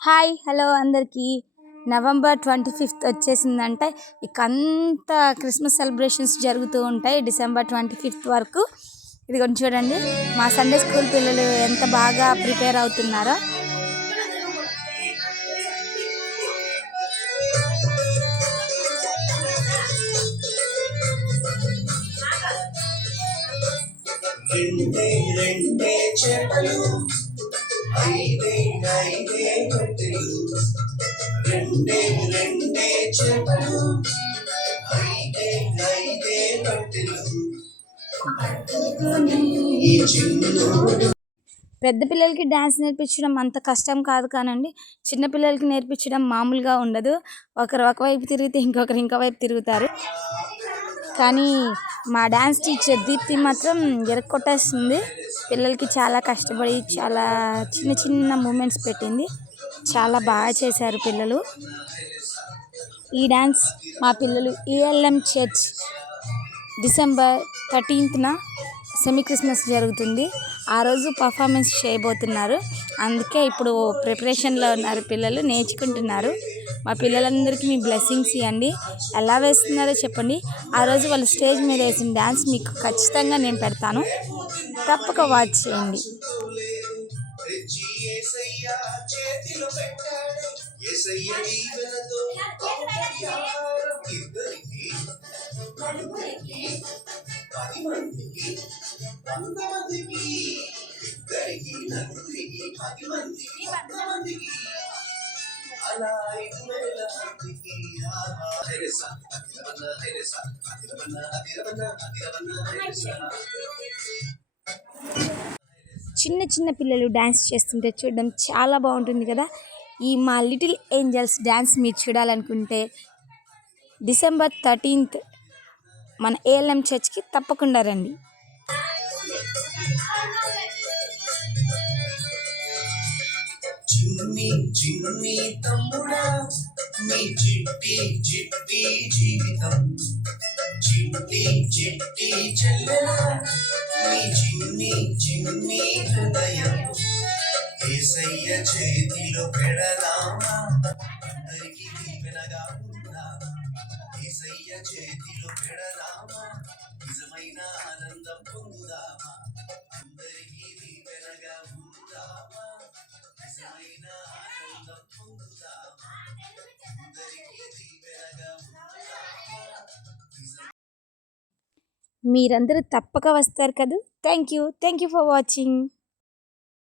Hi hello అందరికీ. November 25th వచ్చేసిందంటే ఇక అంతా క్రిస్మస్ సెలబ్రేషన్స్ జరుగుతూ ఉంటాయి డిసెంబర్ 25th వరకు. ఇది కొంచెం చూడండి, మా సండే స్కూల్ పిల్లలు ఎంత బాగా ప్రిపేర్ అవుతున్నారో. పెద్ద పిల్లలకి డ్యాన్స్ నేర్పించడం అంత కష్టం కాదు కానండి, చిన్నపిల్లలకి నేర్పించడం మామూలుగా ఉండదు. ఒకరు ఒకవైపు తిరిగితే ఇంకొకరు ఇంకో వైపు తిరుగుతారు. కానీ మా డ్యాన్స్ టీచర్ దీప్తి మాత్రం ఎరక్కొట్టేస్తుంది. పిల్లలకి చాలా కష్టపడి చాలా చిన్న చిన్న మూమెంట్స్ పెట్టింది. చాలా బాగా చేశారు పిల్లలు. ఈ డ్యాన్స్ మా పిల్లలు ఈఎల్ఎం church December 13th semi Christmas జరుగుతుంది. ఆ రోజు పర్ఫార్మెన్స్ చేయబోతున్నారు. అందుకే ఇప్పుడు ప్రిపరేషన్లో ఉన్నారు, పిల్లలు నేర్చుకుంటున్నారు. మా పిల్లలందరికీ మీ బ్లెస్సింగ్స్ ఇవ్వండి. ఎలా వేస్తున్నారో చెప్పండి. ఆ రోజు వాళ్ళు స్టేజ్ మీద వేసిన డ్యాన్స్ మీకు ఖచ్చితంగా నేను పెడతాను, తప్పక వాచ్ చేయండి. చిన్న చిన్న పిల్లలు డ్యాన్స్ చేస్తుంటే చూడడం చాలా బాగుంటుంది కదా. ఈ మా లిటిల్ ఏంజల్స్ డ్యాన్స్ మీరు చూడాలనుకుంటే డిసెంబర్ 13th మన ఏఎల్ఎం చర్చ్కి తప్పకుండా రండి. చిన్ని చిన్ని తమ్ముడా నీ చిట్టి చిట్టి జీవితం, చిట్టి చిట్టి చెల్లెలా నీ చిన్ని చిన్ని హృదయం, యేసయ్య చేతిలో పెడదామా అందరికీ దీవెనగా ఉందామా, యేసయ్య చేతిలో పెడదామా నిజమైన ఆనందం పొందుదామా, అందరికీ దీవెనగా ఉందామా నిజమైన ఆనందం పొందుదామా, అందరికీ దీవెనగా ఉందామా. మీరందరూ తప్పక వస్తారు కదా. Thank you for watching.